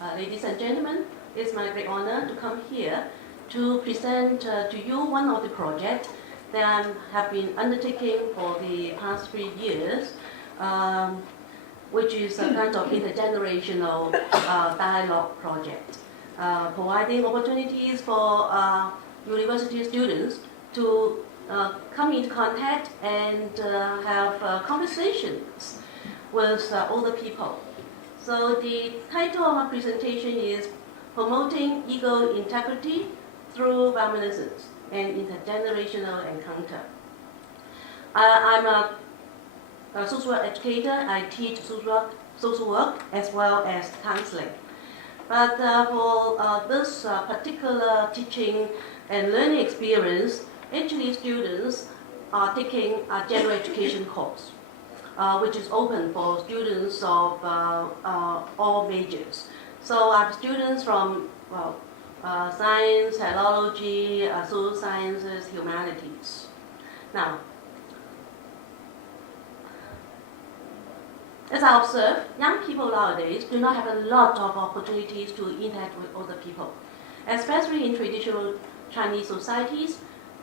Ladies and gentlemen, it's my great honor to come here to present to you one of the projects that I have been undertaking for the past 3 years, which is a kind of intergenerational dialogue project, providing opportunities for university students to come into contact and have conversations with older people. So the title of my presentation is Promoting Ego Integrity Through Reminiscence and Intergenerational Encounter. I'm a social work educator. I teach social work as well as counseling. But for this particular teaching and learning experience, actually students are taking a general education course, which is open for students of all majors. So I have students from science, technology, social sciences, humanities. Now, as I observe, young people nowadays do not have a lot of opportunities to interact with older people. Especially in traditional Chinese societies,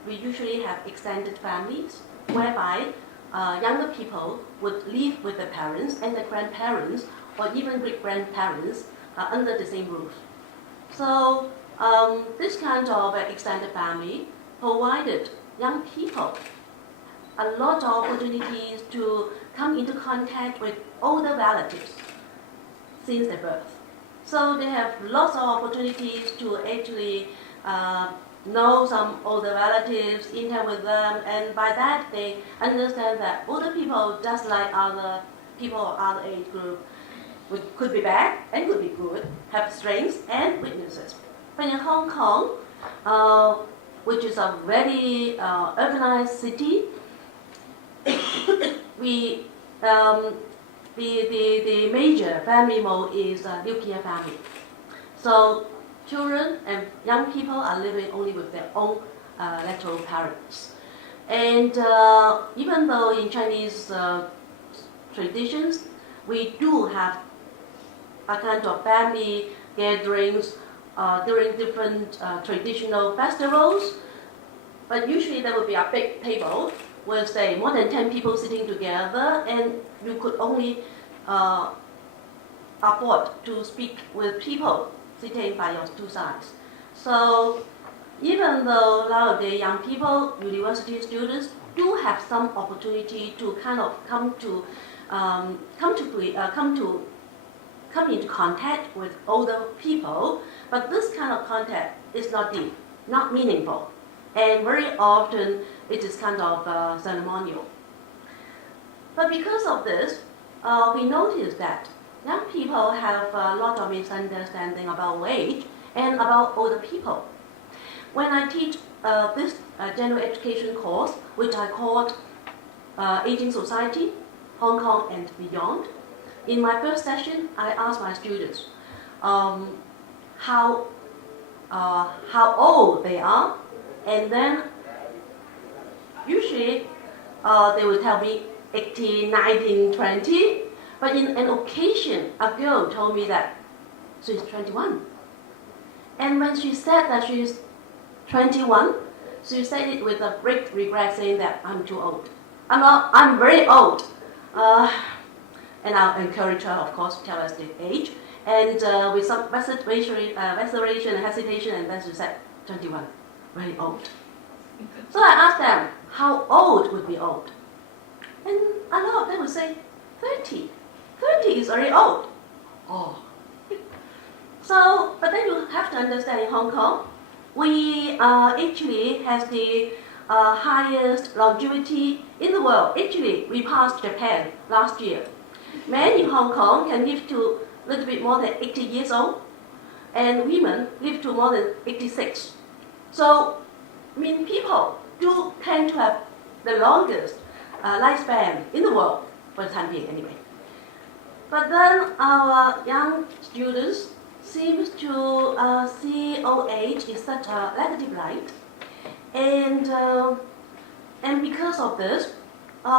we usually have extended families, whereby younger people would live with their parents and their grandparents, or even great-grandparents, under the same roof. So this kind of extended family provided young people a lot of opportunities to come into contact with older relatives since their birth. So they have lots of opportunities to actually know some older relatives, interact with them, and by that they understand that older people, just like other people of other age group, could be bad and could be good, have strengths and weaknesses. But in Hong Kong, which is a very urbanized city, the major family mode is nuclear family. So children and young people are living only with their own natural parents. And even though in Chinese traditions, we do have a kind of family gatherings during different traditional festivals, but usually there would be a big table with, say, more than 10 people sitting together, and you could only afford to speak with people sitting by your two sides. So even though nowadays young people, university students, do have some opportunity to kind of come into contact with older people, but this kind of contact is not deep, not meaningful, and very often it is kind of ceremonial. But because of this, we notice that young people have a lot of misunderstanding about age and about older people. When I teach this general education course, which I called Aging Society, Hong Kong and Beyond, in my first session, I asked my students how old they are, and then usually they will tell me 18, 19, 20. But in an occasion, a girl told me that she's 21. And when she said that she's 21, she said it with a great regret, saying that I'm too old. I'm very old. And I'll encourage her, of course, to tell us the age. And with some reservation and hesitation, and then she said, 21, very old. So I asked them, how old would be old? And a lot of them would say, 30. 30 is very old. Oh. So, but then you have to understand, in Hong Kong, we actually has the highest longevity in the world. Actually, we passed Japan last year. Men in Hong Kong can live to a little bit more than 80 years old, and women live to more than 86. So, I mean, people do tend to have the longest lifespan in the world, for the time being anyway. But then our young students seem to see old age in such a negative light, and because of this, a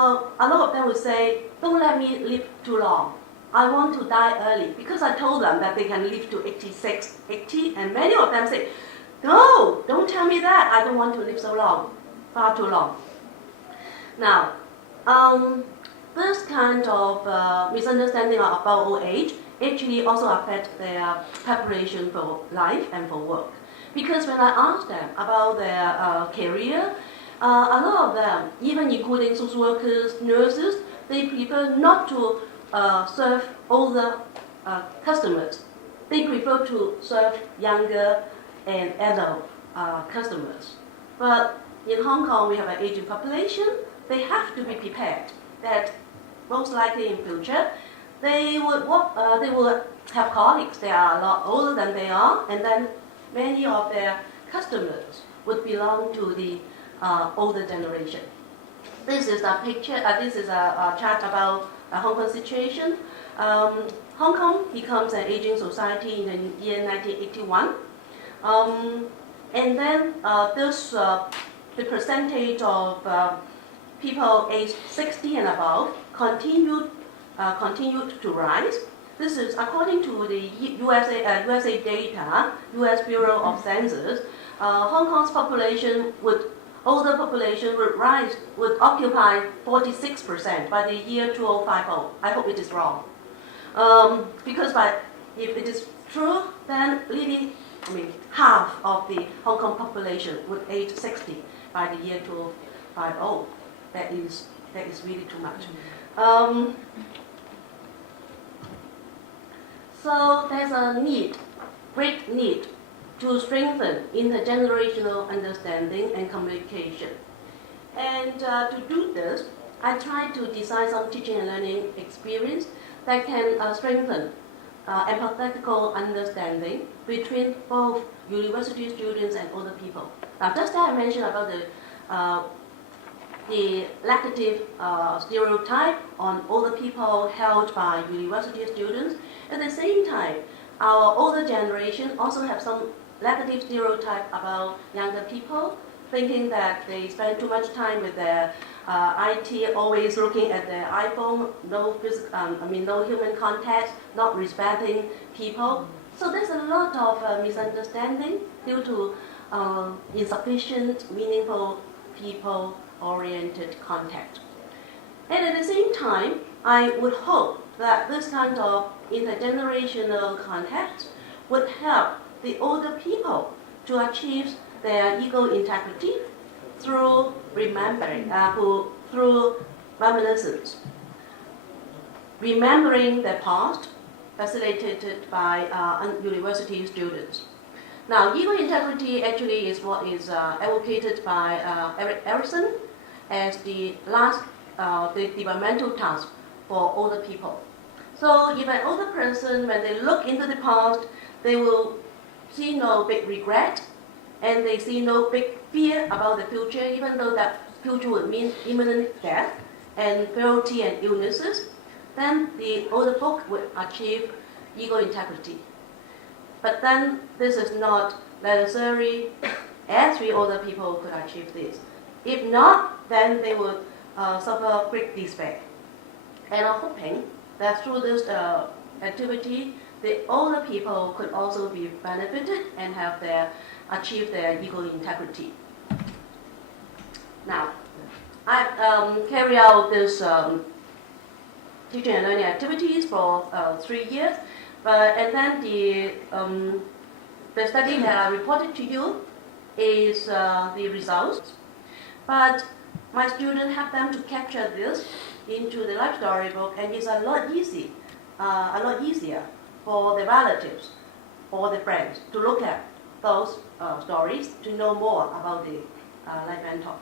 lot of them would say, don't let me live too long. I want to die early, because I told them that they can live to 86, 80, and many of them say, no, don't tell me that, I don't want to live so long, far too long. Now, this kind of misunderstanding about old age actually also affect their preparation for life and for work. Because when I ask them about their career, a lot of them, even including social workers, nurses, they prefer not to serve older customers. They prefer to serve younger and adult customers. But in Hong Kong, we have an aging population. They have to be prepared that most likely in future, they will have colleagues that are a lot older than they are, and then many of their customers would belong to the older generation. This is a picture. This is a chart about the Hong Kong situation. Hong Kong becomes an aging society in the year 1981, and then the percentage of people aged 60 and above continued to rise. This is according to the USA data, US Bureau of Census. Hong Kong's older population would occupy 46% by the year 2050. I hope it is wrong. Because if it is true, then really, half of the Hong Kong population would age 60 by the year 2050. That is really too much. So there's a great need to strengthen intergenerational understanding and communication. And to do this, I tried to design some teaching and learning experience that can strengthen empathetical understanding between both university students and older people. Now, just as I mentioned about the negative stereotype on older people held by university students, at the same time, our older generation also have some negative stereotype about younger people, thinking that they spend too much time with their IT, always looking at their iPhone, no human contact, not respecting people. So there's a lot of misunderstanding due to insufficient, meaningful, people-oriented contact. And at the same time, I would hope that this kind of intergenerational contact would help the older people to achieve their ego integrity through remembering, through reminiscence. Remembering the past, facilitated by university students. Now, ego integrity actually is what is advocated by Erik Erikson as the developmental task for older people. So if an older person, when they look into the past, they will see no big regret, and they see no big fear about the future, even though that future would mean imminent death and frailty and illnesses, then the older folk would achieve ego integrity. But then this is not necessary. As we older people could achieve this. If not, then they would suffer great despair. And I'm hoping that through this activity, the older people could also be benefited and achieve their ego integrity. Now, I carry out this teaching and learning activities for 3 years, and then the study that I reported to you is the results. But my students have them to capture this into the life story book, and it's a lot easier for the relatives or the friends to look at those stories to know more about the life mentor.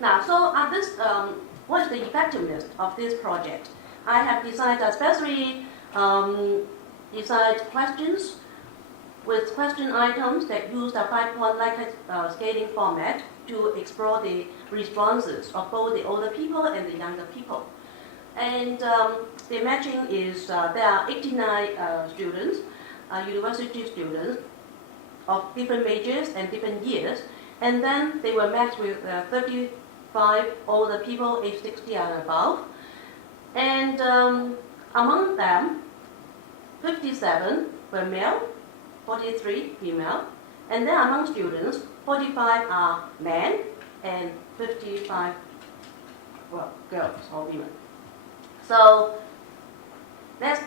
Now, so what is the effectiveness of this project? I have designed especially designed questions with question items that use the 5-point Likert scaling format to explore the responses of both the older people and the younger people. And the matching is there are 89 students, university students of different majors and different years, and then they were matched with 35 older people aged 60 and above. And Among them, 57 were male, 43 female, and then among students, 45 are men and 55, well, girls or women. So let's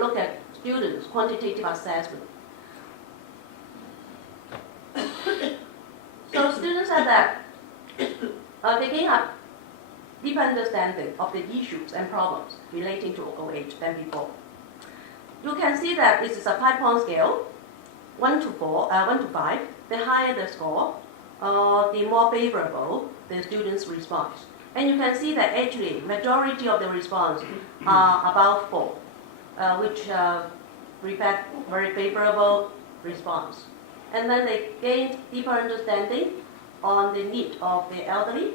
look at students' quantitative assessment. So students said that they gain a deeper understanding of the issues and problems relating to OH than before. You can see that this is a 5-point scale, 1 to 5. The higher the score, the more favorable the student's response. And you can see that actually majority of the response are about 4, which reflect very favorable response. And then they gained deeper understanding on the need of the elderly,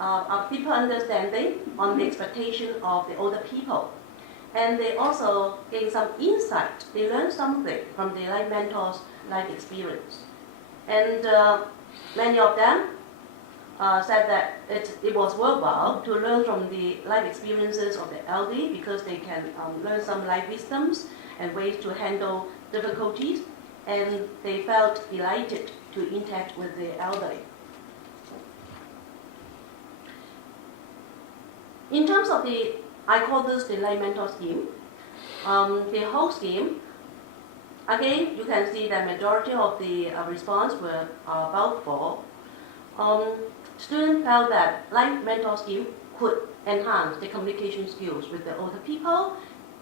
a deeper understanding on the expectation of the older people. And they also gained some insight. They learned something from the life mentors' life experience. And many of them said that it was worthwhile to learn from the life experiences of the elderly because they can learn some life wisdoms and ways to handle difficulties, and they felt delighted to interact with the elderly. In terms of the, I call this the life mentor scheme. The whole scheme, again, you can see that majority of the response were about 4. Students felt that life mentor scheme could enhance the communication skills with the older people.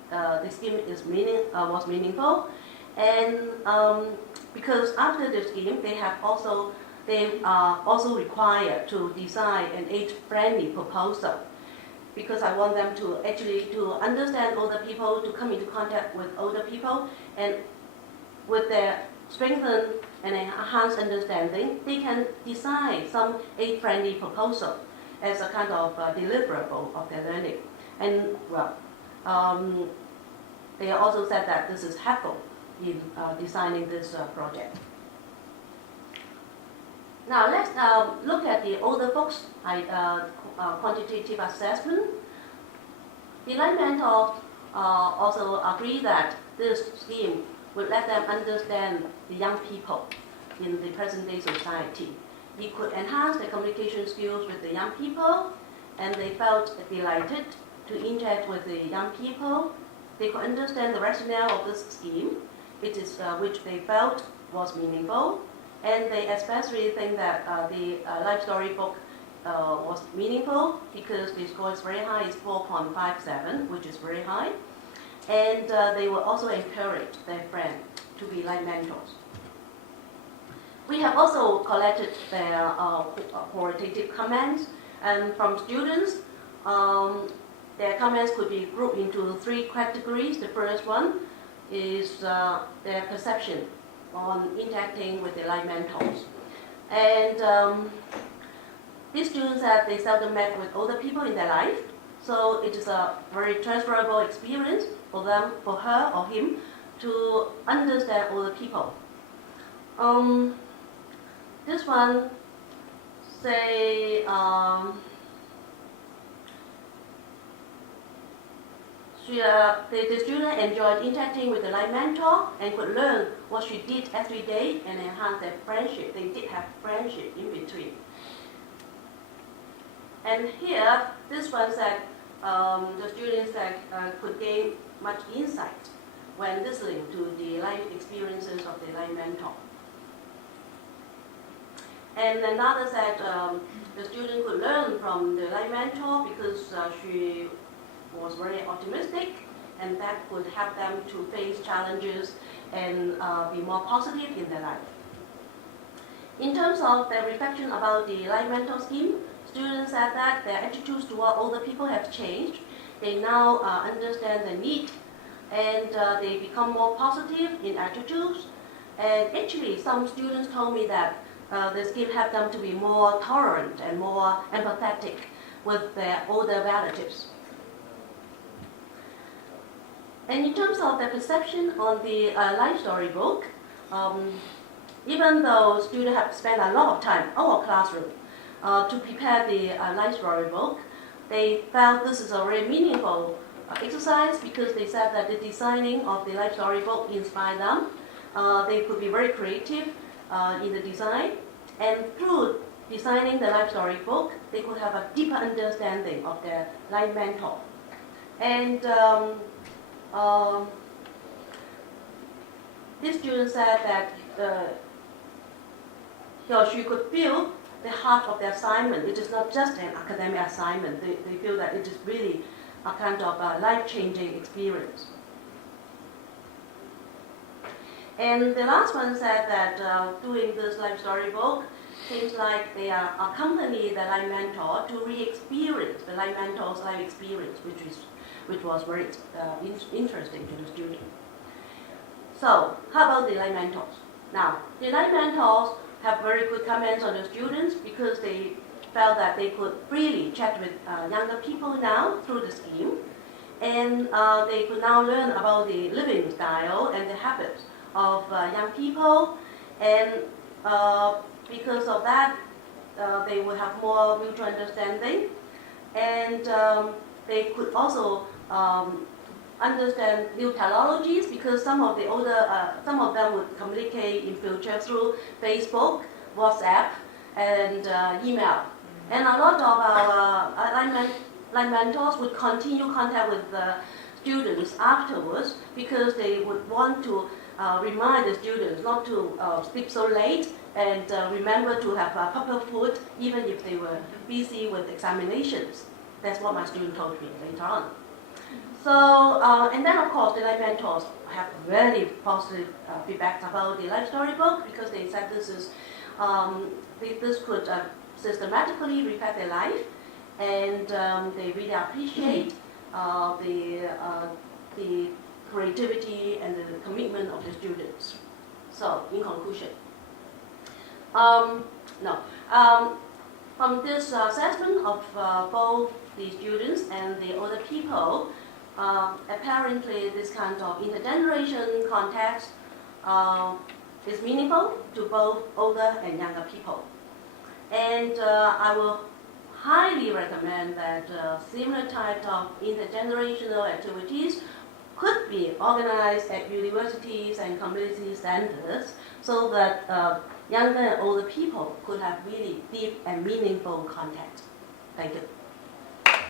The scheme was meaningful, and because after the scheme, they are also required to design an age-friendly proposal. Because I want them to actually to understand older people, to come into contact with older people, and with their strengthened and enhanced understanding, they can design some age-friendly proposal as a kind of deliverable of their learning. And well, they also said that this is helpful in designing this project. Now let's look at the older folks quantitative assessment. The life mentors also agree that this scheme would let them understand the young people in the present-day society. It could enhance their communication skills with the young people, and they felt delighted to interact with the young people. They could understand the rationale of this scheme, which they felt was meaningful, and they especially think that the life story book was meaningful because the score is very high, it's 4.57, which is very high. And they will also encourage their friends to be life mentors. We have also collected their qualitative comments, and from students, their comments could be grouped into 3 categories. The first one is their perception on interacting with the life mentors. And these students said they seldom met with older people in their life, so it is a very transferable experience for them, for her or him, to understand older people. This one say the student enjoyed interacting with the life mentor and could learn what she did every day and enhance their friendship. They did have friendship in between. And here, this one said the students could gain much insight when listening to the life experiences of the life mentor. And another said the student could learn from the life mentor because she was very optimistic, and that could help them to face challenges and be more positive in their life. In terms of their reflection about the life mentor scheme, students said that their attitudes toward older people have changed. They now understand the need, and they become more positive in attitudes. And actually, some students told me that the scheme helped them to be more tolerant and more empathetic with their older relatives. And in terms of their perception on the life story book, even though students have spent a lot of time in our classroom to prepare the life story book, they felt this is a very meaningful exercise because they said that the designing of the life story book inspired them. They could be very creative in the design, and through designing the life story book, they could have a deeper understanding of their life mentor. And this student said that he or she could feel the heart of the assignment. It is not just an academic assignment. They feel that it is really a kind of life-changing experience. And the last one said that doing this life story book seems like they are accompany the life mentor to re-experience the life mentor's life experience, which was very interesting to the student. So, how about the life mentors? Now, the life mentors have very good comments on the students because they felt that they could freely chat with younger people now through the scheme, and they could now learn about the living style and the habits of young people, and because of that, they would have more mutual understanding, and they could also understand new technologies because some of them would communicate in future through Facebook, WhatsApp, and email. And a lot of our line mentors would continue contact with the students afterwards because they would want to remind the students not to sleep so late and remember to have proper food even if they were busy with examinations. That's what my student told me later on. So, and then of course the life mentors have very positive feedback about the life story book because they said this could systematically reflect their life, and they really appreciate the creativity and the commitment of the students. So, in conclusion, from this assessment of both the students and the older people, apparently this kind of intergeneration context is meaningful to both older and younger people. And I will highly recommend that similar types of intergenerational activities could be organized at universities and community centers so that younger and older people could have really deep and meaningful contact. Thank you.